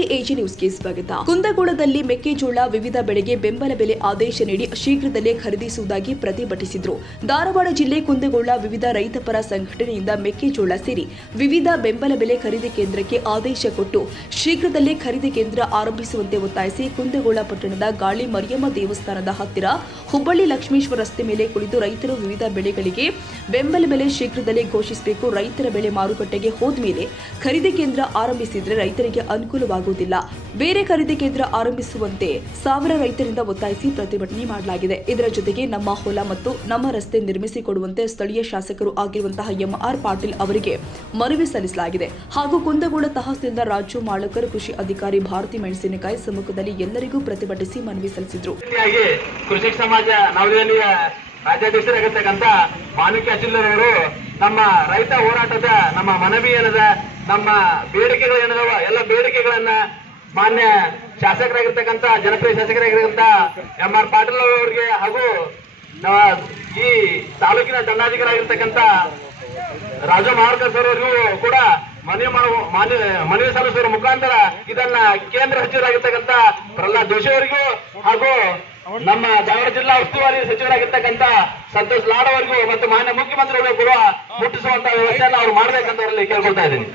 ನಮಸ್ತೆ ಎಜಿ ನ್ಯೂಸ್ಗೆ ಸ್ವಾಗತ. ಕುಂದಗೋಳದಲ್ಲಿ ಮೆಕ್ಕೆಜೋಳ ವಿವಿಧ ಬೆಳೆಗೆ ಬೆಂಬಲ ಬೆಲೆ ಆದೇಶ ನೀಡಿ ಶೀಘ್ರದಲ್ಲೇ ಖರೀದಿಸುವುದಾಗಿ ಪ್ರತಿಭಟಿಸಿದರು. ಧಾರವಾಡ ಜಿಲ್ಲೆ ಕುಂದಗೋಳ ವಿವಿಧ ರೈತಪರ ಸಂಘಟನೆಯಿಂದ ಮೆಕ್ಕೆಜೋಳ ಸೇರಿ ವಿವಿಧ ಬೆಂಬಲ ಬೆಲೆ ಖರೀದಿ ಕೇಂದ್ರಕ್ಕೆ ಆದೇಶ ಕೊಟ್ಟು ಶೀಘ್ರದಲ್ಲೇ ಖರೀದಿ ಕೇಂದ್ರ ಆರಂಭಿಸುವಂತೆ ಒತ್ತಾಯಿಸಿ ಕುಂದಗೋಳ ಪಟ್ಟಣದ ಗಾಳಿ ಮರಿಯಮ್ಮ ದೇವಸ್ಥಾನದ ಹತ್ತಿರ ಹುಬ್ಬಳ್ಳಿ ಲಕ್ಷ್ಮೇಶ್ವರ ರಸ್ತೆ ಮೇಲೆ ಕುಳಿತು ರೈತರು ವಿವಿಧ ಬೆಳೆಗಳಿಗೆ ಬೆಂಬಲ ಬೆಲೆ ಶೀಘ್ರದಲ್ಲೇ ಘೋಷಿಸಬೇಕು. ರೈತರ ಬೆಳೆ ಮಾರುಕಟ್ಟೆಗೆ ಹೋದ ಮೇಲೆ ಖರೀದಿ ಕೇಂದ್ರ ಆರಂಭಿಸಿದರೆ ರೈತರಿಗೆ ಅನುಕೂಲವಾಗುವುದಿಲ್ಲ. ಬೇರೆ ಖರೀದಿ ಕೇಂದ್ರ ಆರಂಭಿಸುವಂತೆ ಸಾವಿರ ರೈತರಿಂದ ಒತ್ತಾಯಿಸಿ ಪ್ರತಿಭಟನೆ ಮಾಡಲಾಗಿದೆ. ಇದರ ಜೊತೆಗೆ ನಮ್ಮ ಹೊಲ ಮತ್ತು ನಮ್ಮ ರಸ್ತೆ ನಿರ್ಮಿಸಿಕೊಡುವಂತೆ ಸ್ಥಳೀಯ ಶಾಸಕರು ಆಗಿರುವಂತಹ ಎಂಆರ್ ಪಾಟೀಲ್ ಅವರಿಗೆ ಮನವಿ ಸಲ್ಲಿಸಲಾಗಿದೆ. ಹಾಗೂ ಕುಂದಗೋಳ ತಹಸೀಲ್ದಾರ್ ರಾಜು ಮಾಳಕರ್, ಕೃಷಿ ಅಧಿಕಾರಿ ಭಾರತಿ ಮೆಣಸಿನಕಾಯಿ ಸಮ್ಮುಖದಲ್ಲಿ ಎಲ್ಲರಿಗೂ ಪ್ರತಿಭಟಿಸಿ ಮನವಿ ಸಲ್ಲಿಸಿದರು. ಕೃಷಿ ಸಮಾಜ ನವದೆಹಲಿಯ ರಾಜ್ಯಾಧ್ಯಕ್ಷರಾಗಿರ್ತಕ್ಕಂಥ ಮಾಣಿಕ್ಯ ಚಿಲ್ಲರವರು ನಮ್ಮ ರೈತ ಹೋರಾಟದ ನಮ್ಮ ಮನವಿ ಏನದ, ನಮ್ಮ ಬೇಡಿಕೆಗಳೇನದವ ಎಲ್ಲ ಬೇಡಿಕೆಗಳನ್ನ ಮಾನ್ಯ ಶಾಸಕರಾಗಿರ್ತಕ್ಕಂಥ ಜನಪ್ರಿಯ ಶಾಸಕರಾಗಿರ್ತಕ್ಕಂಥ ಎಂಆರ್ ಪಾಟೀಲ್ ಅವರಿಗೆ ಹಾಗೂ ಈ ತಾಲೂಕಿನ ದಂಡಾಧಿಕಾರಿಯಾಗಿರ್ತಕ್ಕಂಥ ರಾಜು ಮಾರ್ಕರ್ ಸರ್ ಅವರಿಗೂ ಕೂಡ ಮನವಿ ಸಲ್ಲಿಸುವ ಮುಖಾಂತರ ಇದನ್ನ ಕೇಂದ್ರ ಸಚಿವರಾಗಿರ್ತಕ್ಕಂಥ ಪ್ರಹ್ಲಾದ್ ಜೋಶಿ ಅವರಿಗೂ ಹಾಗೂ ನಮ್ಮ ಧಾರವಾಡ ಜಿಲ್ಲಾ ಉಸ್ತುವಾರಿ ಸಚಿವರಾಗಿರ್ತಕ್ಕಂಥ ಸಂತೋಷ್ ಲಾಡ್ ಅವರಿಗೂ ಮತ್ತು ಮಾನ್ಯ ಮುಖ್ಯಮಂತ್ರಿಗಳು ಕೂಡ ಮುಟ್ಟಿಸುವಂತಹ ವ್ಯವಸ್ಥೆಯನ್ನು ಅವರು ಮಾಡಬೇಕಂತ ಅವರಲ್ಲಿ ಕೇಳ್ಕೊಳ್ತಾ ಇದ್ದೀನಿ.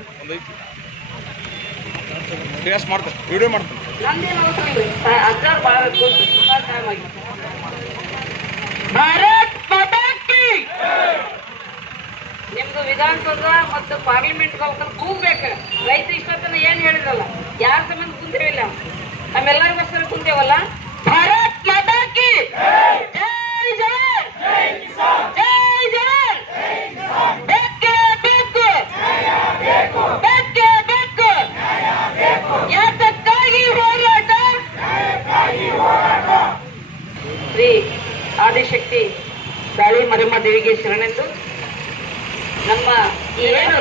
ನಿಮ್ದು ವಿಧಾನಸೌಧ ಮತ್ತು ಪಾರ್ಲಿಮೆಂಟ್ ಕೂಗ್ಬೇಕು. ರೈತ ಇಷ್ಟೊತ್ತನ ಏನ್ ಹೇಳಿದ್ರಲ್ಲ, ಯಾರ ಸಂಬಂಧ ಕುಂತೇವಿಲ್ಲ, ನಮ್ಮೆಲ್ಲರಿಗೋಸ್ಕರ ಕುಂತೇವಲ್ಲ. ಭಾರತ್ ಮಾತಾ ಕಿ ಜೈ ಜವಾನ್, ಜೈ ಜವಾನ್, ಬೇಕೇ ಬೇಕು, ಬೇಕೇ ಬೇಕು, ಯಾತಕ್ಕಾಗಿ ಹೋರಾಟ. ಶ್ರೀ ಆದಿಶಕ್ತಿ ಗಾಳಿ ಮರಿಯಮ್ಮ ದೇವಿಗೆ ಶರಣೆಂದು ನಮ್ಮ ಏನು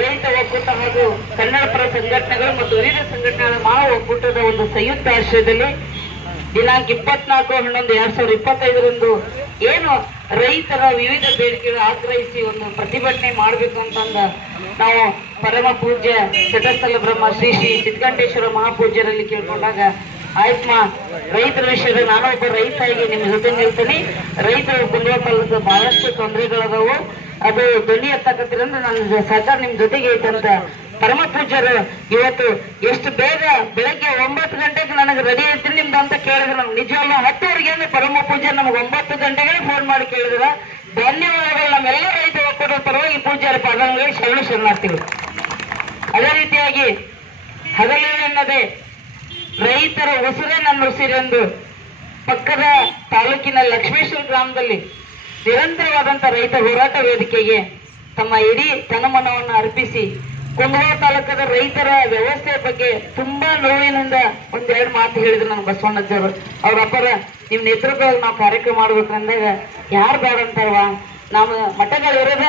ರೈತ ಒಕ್ಕೂಟ ಹಾಗೂ ಕನ್ನಡ ಪರ ಸಂಘಟನೆಗಳು ಮತ್ತು ವಿವಿಧ ಸಂಘಟನೆಗಳ ಮಾನವ ಒಕ್ಕೂಟದ ಒಂದು ಸಂಯುಕ್ತ ಆಶ್ರಯದಲ್ಲಿ ದಿನಾಂಕ 24/11/2025 ಏನು ರೈತರ ವಿವಿಧ ಬೇಡಿಕೆಗಳು ಆಗ್ರಹಿಸಿ ಒಂದು ಪ್ರತಿಭಟನೆ ಮಾಡಬೇಕು ಅಂತಂದ ನಾವು ಪರಮ ಪೂಜ್ಯ ಚಟಸ್ಥಲ ಬ್ರಹ್ಮ ಶ್ರೀ ಶ್ರೀ ಚಿತ್ಕಂಠೇಶ್ವರ ಮಹಾಪೂಜ್ಯರಲ್ಲಿ ಕೇಳ್ಕೊಂಡಾಗ, ಆಯ್ತಮ್ಮ, ರೈತರ ವಿಷಯದಲ್ಲಿ ನಾನು ಒಬ್ಬ ರೈತಾಗಿ ನಿಮ್ಮ ಜೊತೆ ನಿಲ್ತೀನಿ. ರೈತರು ಕುಂದಗೋಳ ಬಹಳಷ್ಟು ತೊಂದರೆಗಳದಾವು, ಅದು ಧ್ವನಿ ಎತ್ತಕತ್ತಿರಂದ್ರೆ ನನ್ನ ಸಹಕಾರ ನಿಮ್ ಜೊತೆಗೆ ಐತಂತ ಪರಮ ಪೂಜ್ಯರು ಇವತ್ತು ಎಷ್ಟು ಬೇಗ ಬೆಳಗ್ಗೆ 9 ಗಂಟೆಗೆ ನನಗೆ ರೆಡಿ ಇರ್ತೀನಿ ನಿಮ್ದು ಅಂತ ಕೇಳಿದ್ರು. ನಮ್ಗೆ ನಿಜವಲ್ಲ 10ವರೆಗೆ ಅಂದ್ರೆ ಪರಮ ಪೂಜ್ಯ ನಮ್ಗೆ 9 ಗಂಟೆಗೆ ಫೋನ್ ಮಾಡಿ ಕೇಳಿದ್ರ. ಧನ್ಯವಾದಗಳು. ನಮ್ಮೆಲ್ಲ ರೈತ ಒಕ್ಕೂಟದ ಪರವಾಗಿ ಪೂಜ್ಯರ ಪಾದಗಳಿಗೆ ಶರಣಾರ್ಥಿಗಳು. ಅದೇ ರೀತಿಯಾಗಿ ಹಗಲೇನೆನ್ನದೆ ರೈತರ ಉಸಿರೇ ನನ್ನ ಉಸಿರೆಂದು ಪಕ್ಕದ ತಾಲೂಕಿನ ಲಕ್ಷ್ಮೇಶ್ವರ ಗ್ರಾಮದಲ್ಲಿ ನಿರಂತರವಾದಂತಹ ರೈತ ಹೋರಾಟ ವೇದಿಕೆಗೆ ತಮ್ಮ ಇಡೀ ತನಮನವನ್ನು ಅರ್ಪಿಸಿ ಕುಂದಗೋಳ ತಾಲೂಕದ ರೈತರ ವ್ಯವಸ್ಥೆಯ ಬಗ್ಗೆ ತುಂಬಾ ನೋವಿನಿಂದ ಒಂದೆರಡು ಮಾತು ಹೇಳಿದ್ರು ನನ್ನ ಬಸವಣ್ಣಜ್ಜರು. ಅವ್ರ ಅಪ್ಪರ ನಿಮ್ ನೇತೃತ್ವದಲ್ಲಿ ನಾವು ಕಾರ್ಯಕ್ರಮ ಮಾಡ್ಬೇಕಂದಾಗ ಯಾರು ಬೇಡ ಅಂತಾರವಾ, ನಾವು ಮಠಗಳಿರೋದ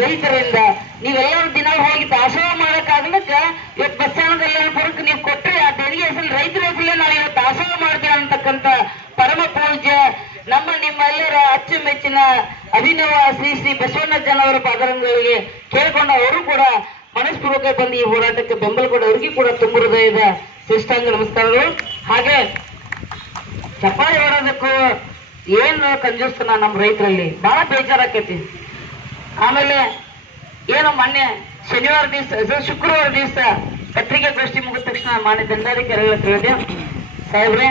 ರೈತರಿಂದ, ನೀವೆಲ್ಲರೂ ದಿನ ಹೋಗಿ ದಾಸೋಹ ಮಾಡಕ್ಕಾಗ್ಲಕ್ಕ ಇವತ್ತು ಬಸ್ಸಾಣದಲ್ಲಿ ಬರಕ್ ನೀವು ಕೊಟ್ಟರೆ ಆ ತೆರಿಗೆ ಹೆಸರು ರೈತರ ಹೆಸರಲ್ಲೇ ನಾವು ಇವತ್ತು ದಾಸೋಹ ಮಾಡ್ತೇವೆ ಅಂತಕ್ಕಂಥ ಪರಮ ಪೂಜ್ಯ ನಮ್ಮ ನಿಮ್ಮೆಲ್ಲರ ಅಚ್ಚುಮೆಚ್ಚಿನ ಅಭಿನವ ಶ್ರೀ ಶ್ರೀ ಬಸವಣ್ಣಜ್ಜನವರ ಪಾದರಂಗಳಿಗೆ ಕೇಳ್ಕೊಂಡು ಅವರು ಕೂಡ ಮನಸ್ಪೂರ್ವಕ ಬಂದು ಈ ಹೋರಾಟಕ್ಕೆ ಬೆಂಬಲ ಕೊಡ ಅವರಿಗೂ ಕೂಡ ತುಂಬ ಹೃದಯದ ಶ್ರೇಷ್ಠಾಂಗ ನಮಸ್ಕಾರಗಳು. ಹಾಗೆ ಚಪ್ಪಾಳೆ ಹೊಡೋದಕ್ಕೂ ಏನು ಕಂಜೂಸ್ತನ ನಮ್ಮ ರೈತರಲ್ಲಿ ಬಹಳ ಬೇಜಾರಾಕೈತಿ. ಆಮೇಲೆ ಏನು ಮೊನ್ನೆ ಶನಿವಾರ ದಿವಸ ಶುಕ್ರವಾರ ದಿವಸ ಪತ್ರಿಕಾಗೋಷ್ಠಿ ಮುಗಿದ ತಕ್ಷಣ ಮಾನ್ಯ ದಂಡಾಧಿಕಾರಿಗಳ ತಿಳಿದೆ, ಸಾಹೇಬ್ರೆ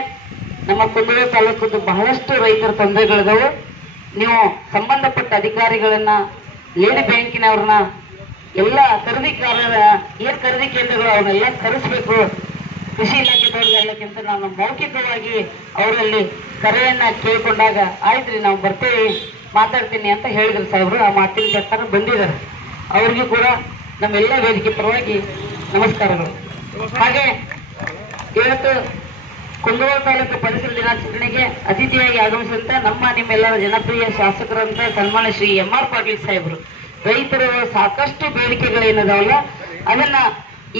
ನಮ್ಮ ಕುಂದಗೋಳ ತಾಲೂಕದ್ದು ಬಹಳಷ್ಟು ರೈತರ ತೊಂದರೆಗಳಿದಾವು, ನೀವು ಸಂಬಂಧಪಟ್ಟ ಅಧಿಕಾರಿಗಳನ್ನ, ಲೇಡಿ ಬ್ಯಾಂಕಿನವ್ರನ್ನ, ಎಲ್ಲ ಖರೀದಿಕಾರರ ಏನ್ ಖರೀದಿ ಕೇಂದ್ರಗಳು ಅವನ್ನೆಲ್ಲ ಕರೆಸಬೇಕು, ಕೃಷಿ ಇಲಾಖೆದವ್ರಿಗೆಲ್ಲಕ್ಕಿಂತ ನಾನು ಮೌಖಿಕವಾಗಿ ಅವರಲ್ಲಿ ಕರೆಯನ್ನ ಕೇಳ್ಕೊಂಡಾಗ ಆಯ್ತ್ರಿ ನಾವು ಬರ್ತೇವೆ ಮಾತಾಡ್ತೀನಿ ಅಂತ ಹೇಳಿದ್ರು ಸಾಹೇಬ್ರು. ಆ ಮಾತಿನ ಪ್ರಕಾರ ಬಂದಿದ್ದಾರೆ. ಅವ್ರಿಗೂ ಕೂಡ ನಮ್ಮೆಲ್ಲ ವೇದಿಕೆ ಪರವಾಗಿ ನಮಸ್ಕಾರಗಳು. ಹಾಗೆ ಇವತ್ತು ಕುಂದಗೋಳ ತಾಲೂಕು ಪರಿಸರ ದಿನಾಚರಣೆಗೆ ಅತಿಥಿಯಾಗಿ ಆಗಮಿಸಿದಂತ ನಮ್ಮ ನಿಮ್ಮೆಲ್ಲರ ಜನಪ್ರಿಯ ಶಾಸಕರಂತ ಸನ್ಮಾನ್ಯ ಶ್ರೀ ಎಂಆರ್ ಪಾಟೀಲ್ ಸಾಹೇಬರು, ರೈತರ ಸಾಕಷ್ಟು ಬೇಡಿಕೆಗಳೇನದಾವಲ್ಲ ಅದನ್ನ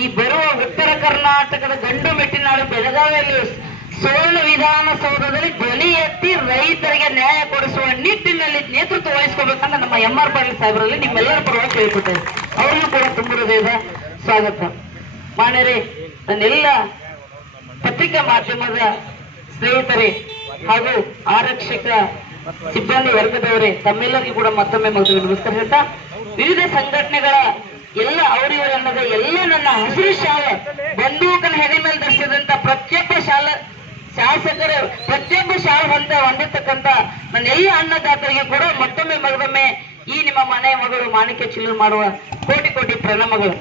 ಈ ಬರುವ ಉತ್ತರ ಕರ್ನಾಟಕದ ಗಂಡು ಮೆಟ್ಟಿನಾಡು ಬೆಳಗಾವಿಯಲ್ಲಿ ಸುವರ್ಣ ವಿಧಾನಸೌಧದಲ್ಲಿ ಧ್ವನಿ ಎತ್ತಿ ರೈತರಿಗೆ ನ್ಯಾಯ ಕೊಡಿಸುವ ನಿಟ್ಟಿನಲ್ಲಿ ನೇತೃತ್ವ ವಹಿಸ್ಕೋಬೇಕಂತ ನಮ್ಮ ಎಂಆರ್ ಪಾಟೀಲ್ ಸಾಹೇಬರಲ್ಲಿ ನಿಮ್ಮೆಲ್ಲರ ಪರವಾಗಿ ಕೇಳಿಕೊಟ್ಟೆ. ಅವ್ರಿಗೂ ಕೂಡ ತುಂಬ ಹೃದಯದ ಸ್ವಾಗತ. ಮಾನ್ಯರೇ, ನನ್ನೆಲ್ಲ ಪತ್ರಿಕಾ ಮಾಧ್ಯಮದ ಸ್ನೇಹಿತರೇ ಹಾಗೂ ಆರಕ್ಷಕ ಸಿಬ್ಬಂದಿ ವರ್ಗದವರೇ, ತಮ್ಮೆಲ್ಲರಿಗೂ ಕೂಡ ಮತ್ತೊಮ್ಮೆ ಮೊದಲು ನಮಸ್ಕಾರ ಹೇಳ್ತಾ, ವಿವಿಧ ಸಂಘಟನೆಗಳ ಎಲ್ಲ ಅವರಿವರು ಅನ್ನದ ಎಲ್ಲ ನನ್ನ ಹಸಿರು ಶಾಲ ಬಂದೂಕನ ಹೆಡೆ ಮೇಲೆ ಧರಿಸಿದಂತ ಪ್ರತಿಯೊಬ್ಬ ಶಾಸಕರ ಪ್ರತಿಯೊಬ್ಬ ಹೊಂದಿರ್ತಕ್ಕಂಥ ನನ್ನ ಎಲ್ಲ ಅನ್ನದಾತರಿಗೆ ಕೂಡ ಮತ್ತೊಮ್ಮೆ ಮಗದೊಮ್ಮೆ ಈ ನಿಮ್ಮ ಮನೆಯ ಮಗಳು ಮಾಣಿಕ್ಯ ಚಿಲ್ಲರ್ ಮಾಡುವ ಕೋಟಿ ಕೋಟಿ ಪ್ರಣಾಮಗಳು.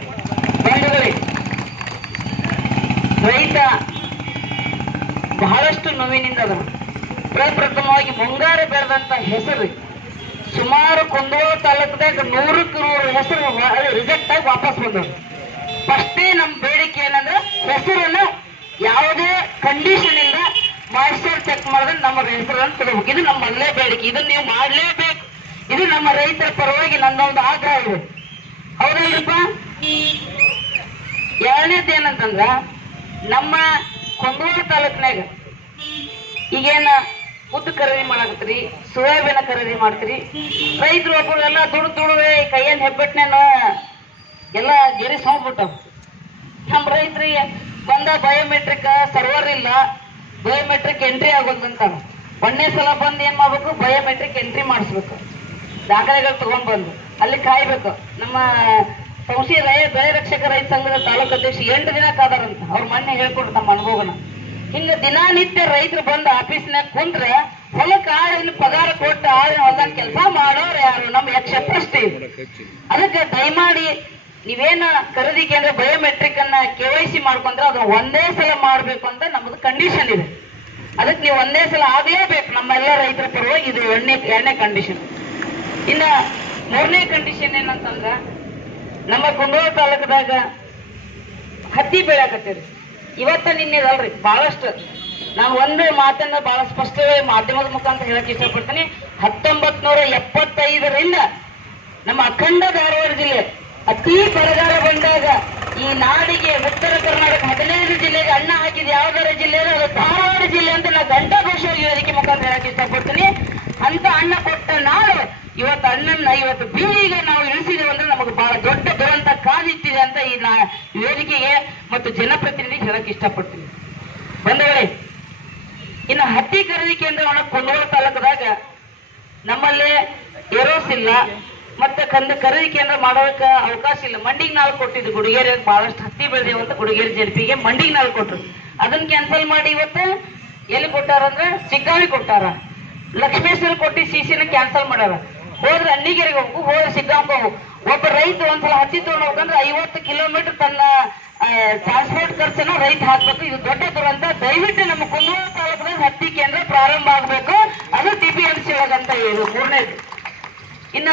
ಬಂಧುಗಳೇ, ರೈತ ಬಹಳಷ್ಟು ನೋವಿನಿಂದ ಅದ. ಪ್ರಪ್ರಥಮವಾಗಿ ಮುಂಗಾರು ಬೆಳೆದಂತ ಹೆಸರು ಸುಮಾರು ಕುಂದಗೋಳ ತಾಲೂಕದಾಗ 100ಕ್ಕೆ 100 ಹೆಸರು ರಿಜೆಕ್ಟ್ ಆಗಿ ವಾಪಸ್ ಬಂದವರು. ಫಸ್ಟೇ ನಮ್ಮ ಬೇಡಿಕೆ ಏನಂದ್ರೆ ಹೆಸರನ್ನ ಯಾವುದೇ ಕಂಡೀಷನ್ ಇಲ್ಲ ಮಾಸ್ಟರ್ ಚೆಕ್ ಮಾಡಿದ್ರೆ ನಮ್ಮ ಹೆಸರನ್ನು ತಗೋಬೇಕು. ಇದು ನಮ್ಮ ಮೊದಲೇ ಬೇಡಿಕೆ. ಇದನ್ನ ನೀವು ಮಾಡ್ಲೇಬೇಕು. ಇದು ನಮ್ಮ ರೈತರ ಪರವಾಗಿ ನನ್ನೊಂದು ಆಗ್ರಹ ಇದೆ. ಹೌದಲ್ರಿಪ್ಪ? ಎರಡನೇದು ಏನಂತಂದ್ರ, ನಮ್ಮ ಕುಂದಗೋಳ ತಾಲೂಕಿನಾಗ ಈಗೇನ ಉದ್ದು ಖರೀದಿ ಮಾಡಾಕತ್ರಿ, ಸೋಯಾಬೀನ ಖರೀದಿ ಮಾಡ್ತೀರಿ. ರೈತರು ಒಬ್ಬರೆಲ್ಲ ದುಡ್ಡು ಕೈಯನ್ ಹೆಬ್ಬೆಟ್ನೇನು ಎಲ್ಲ ಗೆರಿ ಸೋಂಬಿಟ್ಟಾವ. ನಮ್ಮ ರೈತರಿಗೆ ಬಂದ ಬಯೋಮೆಟ್ರಿಕ್ ಸರ್ವರ್ ಇಲ್ಲ, ಬಯೋಮೆಟ್ರಿಕ್ ಎಂಟ್ರಿ ಆಗೋದಂತ. ಒಂದೇ ಸಲ ಬಂದು ಏನ್ ಮಾಡ್ಬೇಕು, ಬಯೋಮೆಟ್ರಿಕ್ ಎಂಟ್ರಿ ಮಾಡಿಸ್ಬೇಕು, ದಾಖಲೆಗಳು ತಗೊಂಡ್ಬಂದು ಅಲ್ಲಿ ಕಾಯ್ಬೇಕು. ನಮ್ಮ ಸಂಸ್ಥೆ ಬೆಳೆ ರಕ್ಷಕ ರೈತ ಸಂಘದ ತಾಲೂಕು ಅಧ್ಯಕ್ಷ 8 ದಿನ ಕಾದಾರಂತ. ಅವ್ರ ಮೊನ್ನೆ ಹೇಳ್ಕೊಡ್ರು ನಮ್ಮ ಅನುಭವನ. ಹಿಂಗ ದಿನಾನಿತ್ಯ ರೈತರು ಬಂದು ಆಫೀಸ್ನಾಗ ಕುಂತ್ರೆ ಹೊಲಕ್ಕೆ ಆಳಿನ ಪಗಾರ ಕೊಟ್ಟು ಆಳಿನ ಹೊಲದಾಗ ಕೆಲಸ ಮಾಡೋರು ಯಾರು? ನಮ್ಮ ಯಕ್ಷಪ್ರಶ್ನೆ. ಅದಕ್ಕೆ ದಯಮಾಡಿ ನೀವೇನ ಖರೀದಿ ಕೇಂದ್ರ ಬಯೋಮೆಟ್ರಿಕ್ ಅನ್ನ KYC ಮಾಡ್ಕೊಂಡ್ರೆ ಅದನ್ನ ಒಂದೇ ಸಲ ಮಾಡ್ಬೇಕು ಅಂತ ನಮ್ದು ಕಂಡೀಷನ್ ಇದೆ. ಅದಕ್ಕೆ ನೀವು ಒಂದೇ ಸಲ ಆಗ್ಲೇಬೇಕು ನಮ್ಮೆಲ್ಲ ರೈತರ ಪರವಾಗಿ. ಇದು ಎರಡನೇ ಕಂಡೀಷನ್. ಇನ್ನ ಮೂರನೇ ಕಂಡೀಷನ್ ಏನಂತಂದ್ರ, ನಮ್ಮ ಕುಂದಗೋಳ ತಾಲೂಕದಾಗ ಹತ್ತಿ ಬೆಳೆಯಾಕತ್ತೀರಿ. ಇವತ್ತ ನಿನ್ನೆದಲ್ರಿ, ಬಹಳಷ್ಟು ನಾನು ಒಂದು ಮಾತನ್ನ ಬಹಳ ಸ್ಪಷ್ಟವಾಗಿ ಮಾಧ್ಯಮದ ಮುಖಾಂತರ ಹೇಳಕ್ ಇಷ್ಟಪಡ್ತೀನಿ. 1975ರಿಂದ ನಮ್ಮ ಅಖಂಡ ಧಾರವಾಡ ಜಿಲ್ಲೆ ಅತಿ ಬರಗಾಲ ಬಂದಾಗ ಈ ನಾಡಿಗೆ ಉತ್ತರ ಕರ್ನಾಟಕ 15 ಜಿಲ್ಲೆಗೆ ಅನ್ನ ಹಾಕಿದ ಯಾವ್ದಾರ ಜಿಲ್ಲೆ ಅದು ಧಾರವಾಡ ಜಿಲ್ಲೆ ಅಂತ ನಾ ಘಂಟಾಘೋಷವಾಗಿ ವೇದಿಕೆ ಮುಖಾಂತರ ಹೇಳಕ್ ಇಷ್ಟಪಡ್ತೀನಿ. ಅಂತ ಅನ್ನ ಕೊಟ್ಟ ನಾಡು ಇವತ್ತು ಅಣ್ಣನ್ನ ಇವತ್ತು ಬೀದಿಗೆ ನಾವು ಇಳಿಸಿದೇವೆ ಅಂದ್ರೆ ನಮಗೆ ಬಹಳ ದೊಡ್ಡ ದುರಂತ ಕಾದಿಟ್ಟಿದೆ ಅಂತ ಈ ವೇದಿಕೆಗೆ ಮತ್ತು ಜನಪ್ರತಿನಿಧಿಗೆ ಹೇಳಕ್ ಇಷ್ಟಪಡ್ತೀನಿ. ಬಂಧುಗಳೇ, ಇನ್ನು ಹತ್ತಿ ಖರೀದಿ ಕೇಂದ್ರವನ್ನು ಕುಂದಗೋಳ ತಾಲೂಕದಾಗ ನಮ್ಮಲ್ಲಿ ಏರೋಸ್ ಇಲ್ಲ, ಮತ್ತೆ ಖರೀದಿ ಕೇಂದ್ರ ಮಾಡೋದಕ್ಕೆ ಅವಕಾಶ ಇಲ್ಲ. ಮಂಡಿಗೆ ನಾಲ್ ಕೊಟ್ಟಿದ್ದು ಗುಡಿಗೇರಿ ಬಹಳಷ್ಟು ಹತ್ತಿ ಬೆಳೆದೇವು ಅಂತ ಗುಡಿಗೇರಿ JLPಗೆ ಮಂಡಿಗೆ ನಾಲ್ ಕೊಟ್ಟರು. ಅದನ್ನ ಕ್ಯಾನ್ಸಲ್ ಮಾಡಿ ಇವತ್ತು ಎಲ್ಲಿ ಕೊಟ್ಟಾರಂದ್ರೆ ಸಿಗ್ಗಾವಿ ಕೊಟ್ಟಾರ. ಲಕ್ಷ್ಮೇಶ್ವರ ಕೊಟ್ಟು CCನ ಕ್ಯಾನ್ಸಲ್ ಮಾಡ್ಯಾರ. ಹೋದ್ರೆ ಅಣ್ಣಿಗೆರೆಗೆ ಹೋಗು, ಹೋದ್ರೆ ಸಿಗ್ಗಾಂಗ ಹೋಗು. ಒಬ್ಬ ರೈತ ಒಂದ್ಸಲ ಹತ್ತಿ ತಗೊಂಡು ಹೋಗಂದ್ರೆ 50 ಕಿಲೋಮೀಟರ್ ತನ್ನ ಟ್ರಾನ್ಸ್ಪೋರ್ಟ್ ಖರ್ಚನ್ನ ರೈತ ಹಾಕ್ಬೇಕು. ಇದು ದೊಡ್ಡ ದುರಂತ. ದಯವಿಟ್ಟು ನಮ್ಮ ಕುಂದಗೋಳ ತಾಲೂಕದಾಗ ಹತ್ತಿ ಕೇಂದ್ರ ಪ್ರಾರಂಭ ಆಗ್ಬೇಕು. ಅದು TPMC ಒಳಗಂತ ಇದು ಮೂರನೇದು. ಇನ್ನ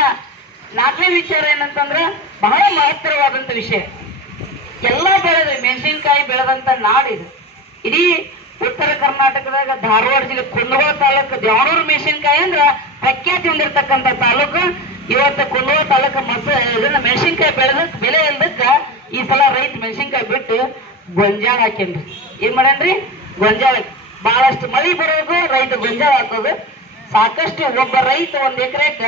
ನಾಲ್ಕನೇ ವಿಚಾರ ಏನಂತಂದ್ರೆ ಬಹಳ ಮಹತ್ತರವಾದಂತ ವಿಷಯ. ಎಲ್ಲಾ ಬೆಳೆದ್ರಿ, ಮೆಣಸಿನಕಾಯಿ ಬೆಳೆದಂತ ನಾಡಿದು. ಇಡೀ ಉತ್ತರ ಕರ್ನಾಟಕದಾಗ ಧಾರವಾಡ ಜಿಲ್ಲೆ ಕುಂದಗೋಳ ತಾಲೂಕು ದ್ಯಾವನೂರು ಮೆಣಸಿನಕಾಯಿ ಅಂದ್ರ ಪ್ರಖ್ಯಾತಿ ಹೊಂದಿರತಕ್ಕಂತ ತಾಲೂಕು. ಇವತ್ತು ಕುಂದಗೋಳ ತಾಲೂಕು ಇದನ್ನ ಮೆಣಸಿನಕಾಯಿ ಬೆಳೆದಕ್ ಬೆಲೆ ಇಲ್ದಕ್ಕ ಈ ಸಲ ರೈತ ಮೆಣಸಿನಕಾಯಿ ಬಿಟ್ಟು ಗೊಂಜಾಳ ಹಾಕೇನ್ರಿ. ಏನ್ ಮಾಡೇನ್ರಿ? ಗೊಂಜಾಳ. ಬಹಳಷ್ಟು ಮಳಿ ಬರೋದು ರೈತ ಗೊಂಜಾಳ ಹಾಕೋದು. ಸಾಕಷ್ಟು ಒಬ್ಬ ರೈತ ಒಂದ್ ಎಕರೆಕ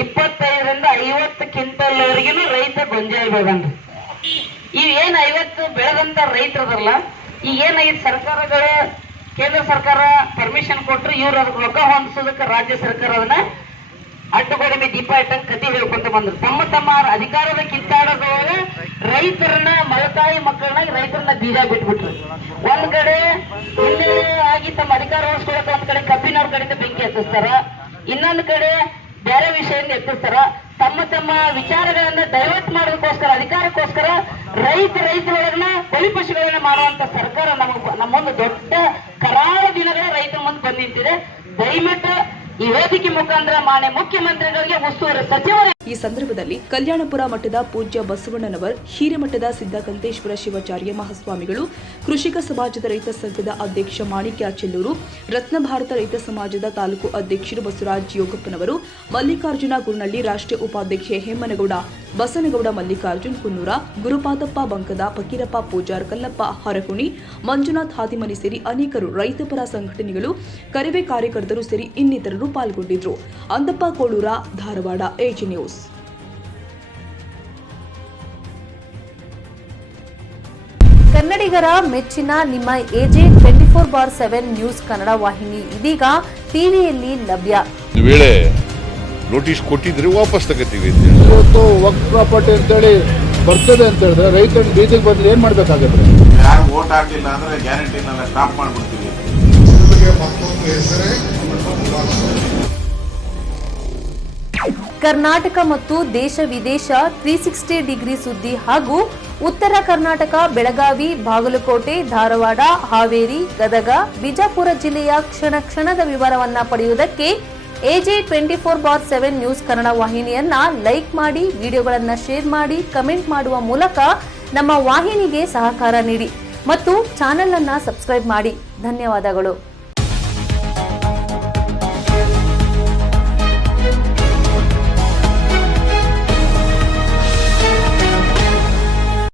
25ರಿಂದ 50 ಕ್ವಿಂಟಲ್ವರೆಗಿನ ರೈತ ಗೊಂಜಾಳ ಬೆಳೆದನ್ರಿ. ಈ ಏನ್ 50 ಬೆಳೆದಂತ ರೈತರದಲ್ಲ, ಈಗ ಏನಾಗಿತ್ತು, ಸರ್ಕಾರಗಳು ಕೇಂದ್ರ ಸರ್ಕಾರ ಪರ್ಮಿಷನ್ ಕೊಟ್ರು, ಇವ್ರು ಅದಕ್ಕೆ ರೊಕ್ಕ ಹೊಂದಿಸೋದಕ್ಕೆ ರಾಜ್ಯ ಸರ್ಕಾರ ಅದನ್ನ ಅಡ್ಡುಗೋಡೆ ದೀಪ ಇಟ್ಟಂಗ್ ಕತಿ ಹೇಳ್ಕೊಂತ ಬಂದ್ರು. ತಮ್ಮ ಅಧಿಕಾರದ ಕಿತ್ತಾಡೋದ್ರೊಳಗ ರೈತರನ್ನ ಮಲತಾಯಿ ಮಕ್ಕಳನ್ನ ರೈತರನ್ನ ಬೀಜ ಬಿಟ್ಬಿಟ್ರು. ಒಂದ್ ಕಡೆ ಹಿಂದೆ ಆಗಿ ತಮ್ಮ ಅಧಿಕಾರ ಉಳಿಸ್ಕೊಳಕ ಒಂದ್ ಕಡೆ ಕಬ್ಬಿನವ್ರ ಕಡೆಯಿಂದ ಬೆಂಕಿ ಹತ್ತಿಸ್ತಾರ, ಇನ್ನೊಂದ್ ಕಡೆ ಬೇರೆ ವಿಷಯದಿಂದ ಎತ್ತಿಸ್ತಾರ. ತಮ್ಮ ವಿಚಾರಗಳನ್ನ ಡೈವರ್ಟ್ ಮಾಡೋದಕ್ಕೋಸ್ಕರ, ಅಧಿಕಾರಕ್ಕೋಸ್ಕರ ರೈತರೊಳಗನ್ನ ಬಲಿಪಶುಗಳನ್ನ ಮಾಡುವಂತ ಸರ್ಕಾರ ನಮ್ಮೊಂದು ದೊಡ್ಡ ಕರಾಳ ದಿನಗಳ ರೈತರ ಮುಂದೆ ಬಂದು ನಿಂತಿದೆ. ದಯವಿಟ್ಟು ಈ ವೇದಿಕೆ ಮುಖಾಂತರ ಮಾನ್ಯ ಮುಖ್ಯಮಂತ್ರಿಗಳಿಗೆ ಉಸ್ತುವಾರಿ ಸಚಿವರು. ಈ ಸಂದರ್ಭದಲ್ಲಿ ಕಲ್ಯಾಣಪುರ ಮಠದ ಪೂಜ್ಯ ಬಸವಣ್ಣನವರ್, ಹಿರೇಮಠದ ಸಿದ್ದಕಂತೇಶ್ವರ ಶಿವಾಚಾರ್ಯ ಮಹಾಸ್ವಾಮಿಗಳು, ಕೃಷಿಕ ಸಮಾಜದ ರೈತ ಸಂಘದ ಅಧ್ಯಕ್ಷ ಮಾಣಿಕ್ಯ ಚೆಲ್ಲೂರು, ರತ್ನ ಭಾರತ ರೈತ ಸಮಾಜದ ತಾಲೂಕು ಅಧ್ಯಕ್ಷರು ಬಸವರಾಜ್ ಯೋಗಪ್ಪನವರು, ಮಲ್ಲಿಕಾರ್ಜುನ ಗುರುನಳ್ಳಿ, ರಾಷ್ಟ್ರೀಯ ಉಪಾಧ್ಯಕ್ಷೆ ಹೇಮನಗೌಡ ಬಸನಗೌಡ, ಮಲ್ಲಿಕಾರ್ಜುನ್ ಕುನ್ನೂರ, ಗುರುಪಾದಪ್ಪ ಬಂಕದ, ಫಕೀರಪ್ಪ ಪೂಜಾರ್, ಕಲ್ಲಪ್ಪ ಹರಕುಣಿ, ಮಂಜುನಾಥ್ ಹಾದಿಮನಿ ಸೇರಿ ಅನೇಕರು ರೈತಪರ ಸಂಘಟನೆಗಳು, ಕರಿವೆ ಕಾರ್ಯಕರ್ತರು ಸೇರಿ ಇನ್ನಿತರರು ಪಾಲ್ಗೊಂಡಿದ್ರು. Andappa Kolura, Dharwad, AG news. ಕನ್ನಡಿಗರ ಮೆಚ್ಚಿನ ನಿಮ್ಮ ಎಜೆ 24/7 ನ್ಯೂಸ್ ಕನ್ನಡ ವಾಹಿನಿ ಇದೀಗ ಟಿವಿಯಲ್ಲಿ ಲಭ್ಯ. ಒಂದು ವೇಳೆ ನೋಟಿಸ್ ಕೊಟ್ಟಿದ್ರೆ ವಾಪಸ್ ತಗೋತೀವಿ. ಇವತ್ತು ವಕ್ಫ್ ಪ್ರಾಪರ್ಟಿ ಅಂತೇಳಿ ಬರ್ತದೆ ಅಂತ ಹೇಳಿದ್ರೆ ರೈತರು ಬೀದಿಗೆ ಬಂದು ಏನ್ ಮಾಡ್ಬೇಕಾಗತ್ತೆ? ಯಾರು ವೋಟ್ ಹಾಕಿಲ್ಲ ಅಂದ್ರೆ ಗ್ಯಾರಂಟಿನೆಲ್ಲ ಸ್ಟಾಪ್ ಮಾಡ್ಬಿಡ್ತೀವಿ. ಕರ್ನಾಟಕ ಮತ್ತು ದೇಶ ವಿದೇಶ 360 ಡಿಗ್ರಿ ಸುದ್ದಿ ಹಾಗೂ ಉತ್ತರ ಕರ್ನಾಟಕ ಬೆಳಗಾವಿ, ಬಾಗಲಕೋಟೆ, ಧಾರವಾಡ, ಹಾವೇರಿ, ಗದಗ, ಬಿಜಾಪುರ ಜಿಲ್ಲೆಯ ಕ್ಷಣ ಕ್ಷಣದ ವಿವರವನ್ನ ಪಡೆಯುವುದಕ್ಕೆ ಎಜೆ 24/7 ನ್ಯೂಸ್ ಕನ್ನಡ ವಾಹಿನಿಯನ್ನ ಲೈಕ್ ಮಾಡಿ, ವಿಡಿಯೋಗಳನ್ನ ಶೇರ್ ಮಾಡಿ, ಕಮೆಂಟ್ ಮಾಡುವ ಮೂಲಕ ನಮ್ಮ ವಾಹಿನಿಗೆ ಸಹಕಾರ ನೀಡಿ ಮತ್ತು ಚಾನೆಲ್ ಅನ್ನ ಸಬ್ಸ್ಕ್ರೈಬ್ ಮಾಡಿ. ಧನ್ಯವಾದಗಳು.